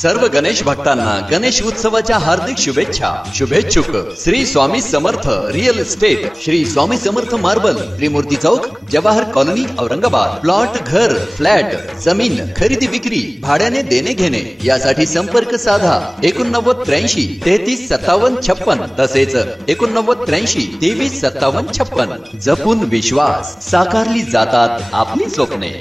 सर्व गणेश भक्तांना गणेश उत्सवाच्या हार्दिक शुभेच्छा। शुभेच्छुक Shri Swami Samarth real estate, Shri Swami Samarth marble, त्रिमूर्ती चौक, जवाहर कॉलनी, औरंगाबाद। प्लॉट, घर, फ्लॅट, जमीन खरेदी विक्री, भाड्याने देणे घेणे यासाठी संपर्क साधा 8983 33 57 56 तसेच 8983 23 57 56। जपून विश्वास, साकारली जातात आपली स्वप्ने।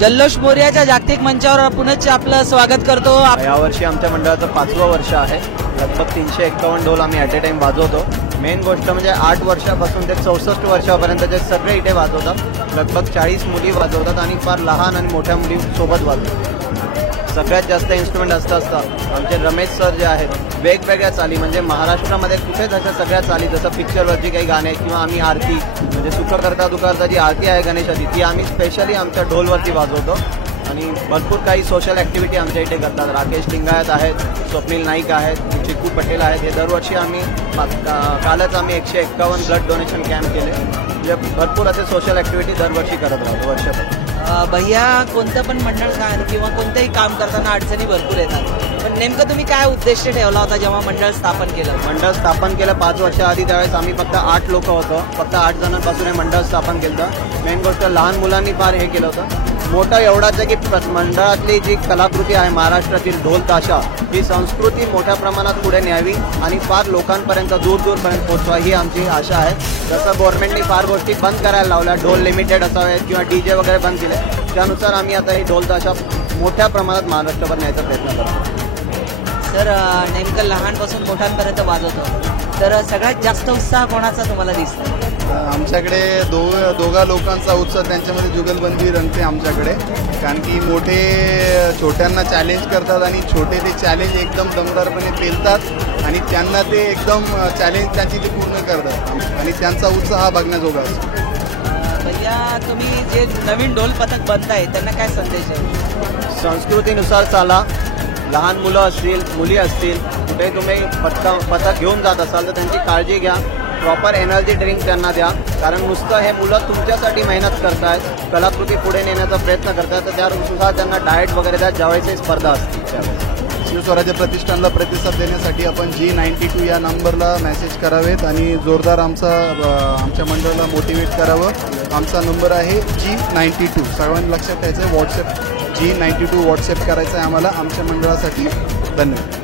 जल्लोष मोरयाच्या जागतिक मंचावर पुनश्च आपलं स्वागत करतो। यावर्षी आमच्या मंडळाचं 5वं वर्ष आहे। लगभग 351 ढोल आम्ही ॲट ए टाइम वाजवतो। मेन गोष्ट म्हणजे 8 वर्षापासून ते 64 वर्षापर्यंतचे सगळे इथे वाजवतात। लगभग 40 मुली वाजवतात आणि फार लहान आणि मोठ्या मुली सोबत वाजवतात। सगळ्यात जास्त इन्स्ट्रुमेंट असतात आमचे रमेश सर जे आहेत, वेगवेगळ्या चाली म्हणजे महाराष्ट्रामध्ये कुठेच अशा सगळ्या चाली, जसं पिक्चरवरची काही गाणे किंवा आम्ही आरती म्हणजे सुख करता दुकारता जी आरती आहे गणेशाची, ती आम्ही स्पेशली आमच्या ढोलवरती वाजवतो। आणि भरपूर काही सोशल ॲक्टिव्हिटी आमच्या इथे करतात। राकेश लिंगायत आहेत, स्वप्नील नाईक आहेत, चिक्कू पटेल आहेत। हे दरवर्षी आम्ही कालच आम्ही 151 ब्लड डोनेशन कॅम्प केले। म्हणजे भरपूर असे सोशल ॲक्टिव्हिटी दरवर्षी करत राहतो वर्षभर। भैया कोणतं पण मंडळ किंवा कोणतंही काम करताना अडचणी भरपूर येतात, पण नेमकं तुम्ही काय उद्देश ठेवला होता जेव्हा मंडळ स्थापन केलं? मंडळ स्थापन केलं 5 वर्ष आधी, त्यावेळेस आम्ही फक्त 8 लोक होतो। फक्त 8 जणांपासून हे मंडळ स्थापन केलं। मेन गोष्ट लहान मुलांनी फार हे केलं होतं। मोठं एवढाच आहे की मंडळातली जी कलाकृती आहे महाराष्ट्रातील ढोल ताशा, ही संस्कृती मोठ्या प्रमाणात पुढे न्यावी आणि फार लोकांपर्यंत दूरपर्यंत पोहोचवा ही आमची आशा आहे। जसं गव्हर्नमेंटनी फार गोष्टी बंद करायला लावल्या, ढोल लिमिटेड असावेत किंवा DJ वगैरे बंद केले, त्यानुसार आम्ही आता ही ढोल ताशा मोठ्या प्रमाणात महाराष्ट्रभर न्यायचा प्रयत्न करतो। तर नेमकं लहानपासून मोठ्यांपर्यंत वाजवतो, तर सगळ्यात जास्त उत्साह कोणाचा तुम्हाला दिसतो? आमच्याकडे दोघा लोकांचा उत्साह, त्यांच्यामध्ये जुगलबंदी रंगते आमच्याकडे, कारण की मोठे छोट्यांना चॅलेंज करतात आणि छोटे ते चॅलेंज एकदम दमदारपणे पेलतात आणि त्यांना ते एकदम चॅलेंज त्यांची ते पूर्ण करतात आणि त्यांचा उत्साह हा बघण्याजोगा असतो। भैया तुम्ही जे नवीन ढोल पथक बनताय त्यांना काय संदेश आहे? संस्कृतीनुसार चाला। लहान मुलं असतील, मुली असतील, कुठे तुम्ही पथक घेऊन जात असाल तर त्यांची काळजी घ्या। प्रॉपर एनर्जी ड्रिंक त्यांना द्या, कारण नुसतं हे मुलं तुमच्यासाठी मेहनत करतायत, कलाकृती पुढे नेण्याचा प्रयत्न करतात, तर त्यानुसार त्यांना डाएट वगैरे द्या ज्यावेळेस स्पर्धा असतील त्यावेळेस। शिवस्वराज्य प्रतिष्ठानला प्रतिसाद देण्यासाठी आपण G92 या नंबरला मेसेज करावेत आणि जोरदार आमच्या मंडळाला मोटिवेट करावं। आमचा नंबर आहे G92, सर्वांनी लक्षात ठेवायचं आहे। G92 व्हॉट्सॲप करायचं आहे आम्हाला आमच्या मंडळासाठी। धन्यवाद।